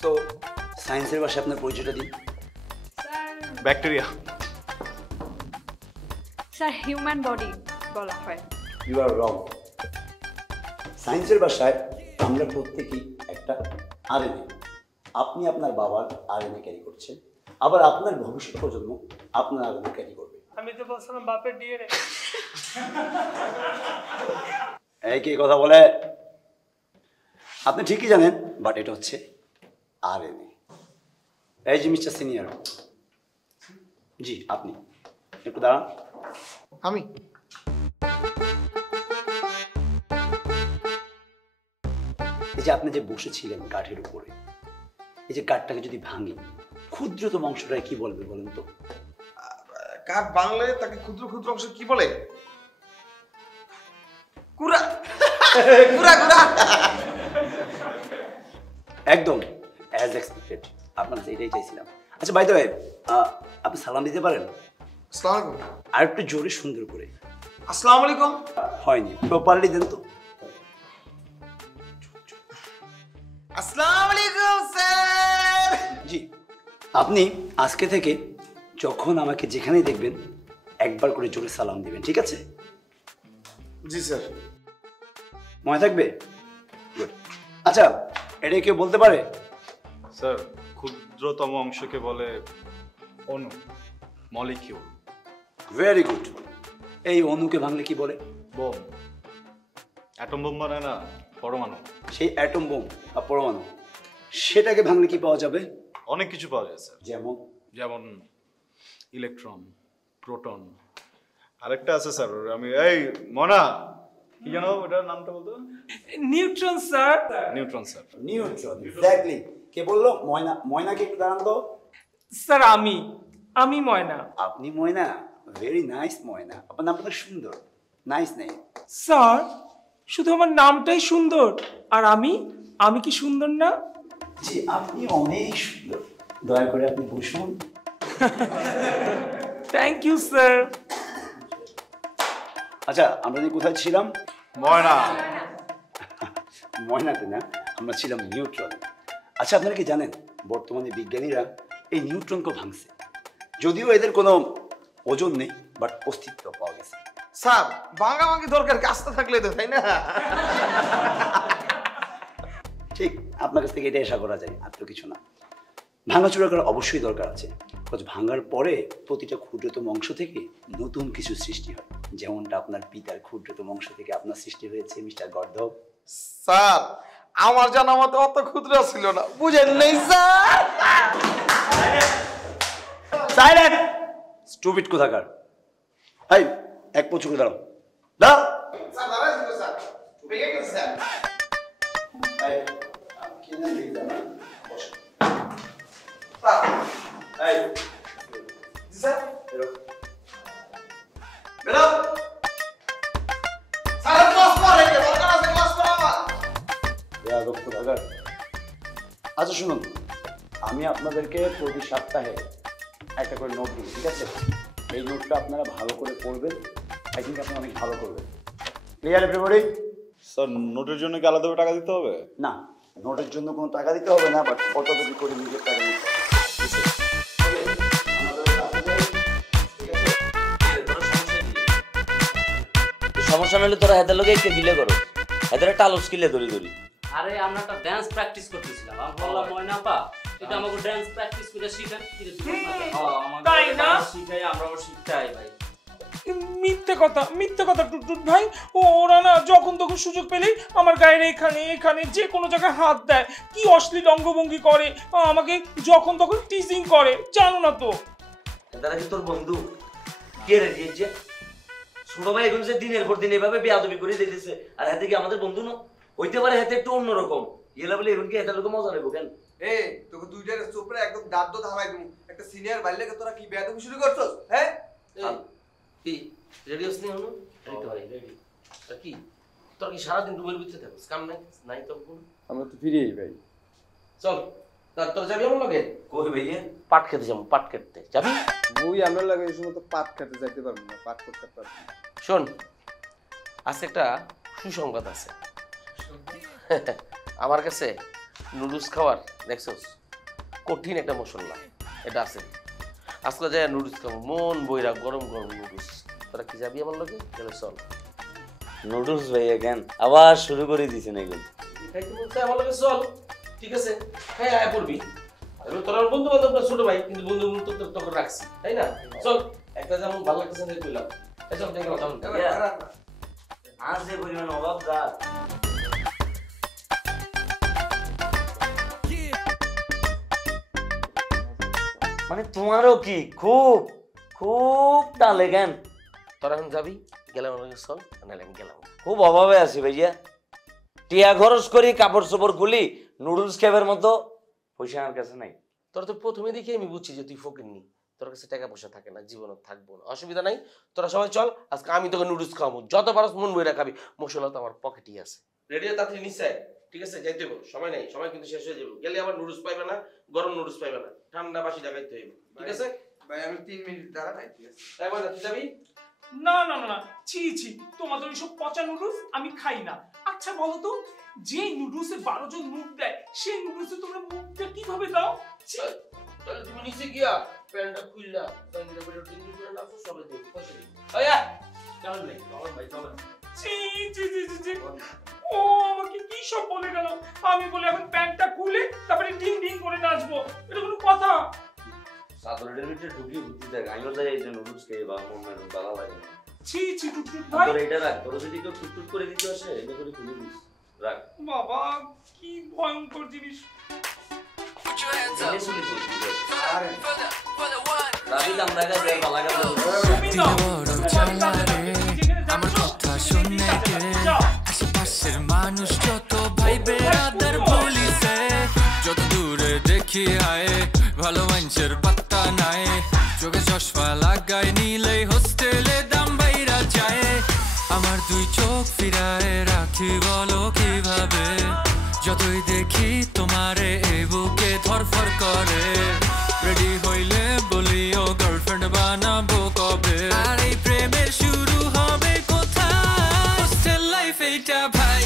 সো সায়েন্সের ভাষায় আপনার পরিচয়টা দিন। ব্যাকটেরিয়া। স্যার, হিউম্যান বডি বলা হয়। ইউ আর রং। সায়েন্সের ভাষায় আমরা প্রত্যেকেই একটা আরএনএ। আপনি আপনার বাবার আরএনএ ক্যারি করছেন, আবার আপনার ভবিষ্যৎ প্রজন্ম আপনার আরএনএ ক্যারি করবে। আমি তো বলছিলাম বাপের ডিএনএ। এই কি কথা বলে? আপনি ঠিকই জানেন, বাট এটা হচ্ছে আরএনএ। এই যে মিস্টার সিনিয়র, জি আপনি একটু দাঁড়ান। আমি এই যে আপনি যে বসেছিলেন কাঠের উপরে, এই যে কাঠটাকে যদি ভাঙি, ক্ষুদ্রতম অংশটায় কি বলবে বলেন তো? কাঠ বাংলায় তাকে ক্ষুদ্র ক্ষুদ্র অংশ কি বলে? কুড়া। কুড়া কুড়া। একদম অ্যাজ এক্সপেক্টেড, আপনার কাছে এটাই চাইছিলাম। আচ্ছা, বাই দ্য ওয়ে, আপনি সালাম দিতে পারেন? আসসালামু আলাইকুম। আর একটু জোরে সুন্দর করে। আসসালামু আলাইকুম। হয়নি, প্রপারলি দেন তো। আসসালামু আলাইকুম স্যার। জি, আপনি আজকে থেকে যখন আমাকে যেখানেই দেখবেন একবার করে জোরে সালাম দিবেন, ঠিক আছে? জি স্যার। মনে থাকবে? গুড। আচ্ছা, এটা কেউ বলতে পারে? স্যার, ক্ষুদ্রতম অংশকে বলে অণু, মলিকিউল। Very good. এই অণুকে ভাঙলে কি বলে? বোম। অ্যাটম বোম মানে না পরমাণু। সেই অ্যাটম বোম বা পরমাণু সেটাকে ভাঙলে কি পাওয়া যাবে? অনেক কিছু পাওয়া যায় স্যার। যেমন যেমন ইলেকট্রন, প্রোটন, আরেকটা আছে স্যার, আমি এই মনা কি জানো ওটার নামটা বলতো? Neutron sir. Neutron sir. Neutron, exactly. কে বললো? ময়না। ময়নাকে একটু দাঁড়ান তো। স্যার আমি ময়না। আপনি ময়না? ভেরি নাইস ময়না, আপনার নামটা তো সুন্দর, নাইস নেই। স্যার শুধু আমার নামটাই সুন্দর, আর আমি কি সুন্দর না? জি আপনি অনেক সুন্দর, দয়া করে আপনি বসুন। Thank you sir. আচ্ছা আমরা যে কোথায় ছিলাম? ময়না। ময়নাতে না, আমরা ছিলাম নিউট্রন। আচ্ছা আপনারা কি জানেন বর্তমানে বিজ্ঞানীরা এই নিউট্রনকে ভাঙছে, যদিও এদের কোনো ওজন নেই, বাট অস্তিত্ব পাওয়া গেছে। স্যার ভাঙাভাঙি দরকার, কাজটা থাকলে তো, তাই না? ঠিক আপনার কাছ থেকে এটা আশা করা যায়, আর তো কিছু না। ভাঙাচোরা করা অবশ্যই দরকার আছে, কারণ ভাঙার পরে প্রতিটা ক্ষুদ্রতম অংশ থেকে নতুন কিছু সৃষ্টি হয়, যেমনটা আপনার পিতার ক্ষুদ্রতম অংশ থেকে আপনার সৃষ্টি হয়েছে মিস্টার গর্ধব। স্যার আমার জানা মতো অত ক্ষুদ্র ছিল না, বুঝেন নেই স্যার। সাইলেন্ট স্টুপিড কোথাকার। এই এক পছু করে দাঁড়াও, দাঁড়াও। স্যার দাঁড়াই ছিল স্যার, ভেঙে গেছে স্যার। এই কি নাম লিখতে না বসো। স্যার এই জি স্যার, বেরো। বেরো। স্যার ক্লাস করে কে দরকার আছে, ক্লাস করা আমার। বেয়াদব কোথাকার। আচ্ছা শুনুন, আমি আপনাদেরকে প্রতি সপ্তাহে একটা করে নোট দিই, ঠিক আছে? এই নোটটা আপনারা ভালো করে পড়বেন, আই থিঙ্ক আপনারা অনেক ভালো করবেন। Clear everybody? স্যার নোটের জন্য কি আলাদাভাবে টাকা দিতে হবে? না, নোটের জন্য কোনো টাকা দিতে হবে না, বাট ফটোকপি করে নিজের টাকা দিতে হবে। সমস্যা নাহলে তোরা হেদের লোকে একটু দিলে করো, হেদের একটা আলো স্কিলে ধরি ধরি। আরে আমরা একটা ডান্স প্র্যাকটিস করতেছিলাম, আমি বললাম ময়না পা এটা আমাকে ডান্স প্র্যাকটিস করে শিখান। তাই না? শিখাই, আমরা শিখতাই ভাই। মিথ্যে কথা টুটুট ভাই। ওরা না যখন তখন সুযোগ পেলেই আমার গায়ের এখানে যে কোনো জায়গায় হাত দেয়, কি অশ্লীল অঙ্গভঙ্গি করে, আমাকে যখন তখন টিজিং করে, জানো না তো? তারা কি তোর বন্ধু? কে রে দিয়েছে? ছোট ভাই এখন যে দিনের পর দিন এভাবে বেয়াদবি করে দিতেছে, আর হাতে কি আমাদের বন্ধু না হইতে পারে? হাতে একটু অন্যরকম ইয়েলা বলে এখন কি হাতে লোক মজা নেবো কেন? এ তোকে দুইটার চোপড়ে একদম দাঁত দাঁত হারাই দেবো। একটা সিনিয়র বাইরে তোরা কি বেয়াদবি শুরু করছস? হ্যাঁ কি রেডিওস নেই হলো? রেডি তা কি তোর কি সারাদিন রুমের ভিতরে থাকিস, কাম নাই তো? আমরা তো ফিরেই ভাই। চল তোর যাবি আমার লগে? কই ভাইয়া? পাট খেতে যাবো, পাট খেতে যাবি? বই আমরা লাগে এই সময় তো পাট খেতে যাইতে পারবো না, পাট করতে পারবো না। শোন আজকে একটা সুসংবাদ আছে। আমার কাছে নুডলস খাওয়ার দেখছস কঠিন একটা মশলা এটা আছে। আজকে যাই নুডলস খাবো, মন বইরা গরম গরম নুডলস। তোরা কি যাবি আমার লগে? গেলে চল। নুডলস ভাইয়া কেন আবার শুরু করে দিছেন এগুলো? খাইতে বলছে আমার লগে চল, ঠিক আছে? হ্যাঁ আয় পড়বি। তোর বন্ধু বান্ধব না, ছোট ভাই, কিন্তু বন্ধু তোকে রাখছি, তাই না? চল একটা যেমন ভালো লাগতেছে না কইলাম। চল দেখো কেমন আর যে পরিমাণ অভাব রাত মানে তোমারও কি খুব খুব টালে কেন? তোরা এখন যাবি? গেলাম আমাকে চল, নাহলে আমি গেলাম। খুব অভাবে আছি ভাইয়া, টিয়া খরচ করি, কাপড় চোপড় খুলি, নুডলস খাবার মতো পয়সা আমার কাছে নাই। তোরা তো প্রথমে দেখে আমি বুঝছি যে তুই ফকিরনি, তোর কাছে টাকা পয়সা থাকে না, জীবনে থাকবো না, অসুবিধা নাই। তোরা সবাই চল, আজকে আমি তোকে নুডলস খাওয়াবো, যত পারস মন বইরা খাবি, মশলা তো আমার পকেটই আছে। রেডিও তাড়াতাড়ি নিশ্চয়, ঠিক আছে? যাইতে হবে, সময় নাই, সময় কিন্তু শেষ হয়ে যাবে। গেলে আবার নুডলস পাইবে না, গরম নুডলস পাইবে না, ঠান্ডা বাসি লাগাইতে হইবে, ঠিক আছে? ভাই আমি 3 মিনিট দাঁড়াই, ঠিক আছে? একবার তুই যাবি? না, ছি তোমাদের ওইসব পচা নুডলস আমি খাই না। আচ্ছা বলো তো, যে নুডলসে 12 জন মুখ দেয়, সেই নুডলসে তোমরা মুখটা কিভাবে দাও? তাহলে তুমি নিচে গিয়া প্যান্টটা খুললা, প্যান্টটা পরে তিন দিন করে নাচো, সবাই দেখো, পয়সা দিই। আয়া চল ভাই, চল ভাই, চল। ছি ও আমাকে কি সব বলে গেল। আমি বলে এখন প্যান্টটা খুলে তারপরে ডিং ডিং করে নাচবো, এটা কোনো কথা? সাদরের ভিতরে ঢুকি বুদ্ধি দেখ, আমিও যাই এই যে নুডলস খেয়ে বা মনে ভালো লাগে। ছি ছি টুটটুট ভাই তোর এটা রাখ, তোর যদি কেউ টুটটুট করে দিতে আসে এটা করে খুলে দিস, রাখ। বাবা কি ভয়ঙ্কর জিনিস। এনে শুনে দিস, রাবিদ আমরা কাছে ভালো লাগে দিলে বড় জ্বালা রে আমার কথা শুনে কে আশেপাশের মানুষ যত ভাই বেড়াদার বলিছে যত দূরে দেখি আয় ভালো মানুষের পাত্তা নাই চোখে চশমা লাগাই নিলেই হোস্টেলে দাম বাইরা যায় আমার দুই চোখ ফিরায় রাখি বলো কিভাবে যতই দেখি তোমারে এই বুকে ধরফর করে রেডি হইলে বলিও গার্লফ্রেন্ড বানাবো কবে আর এই প্রেমের শুরু হবে কোথায় হোস্টেল লাইফ এইটা ভাই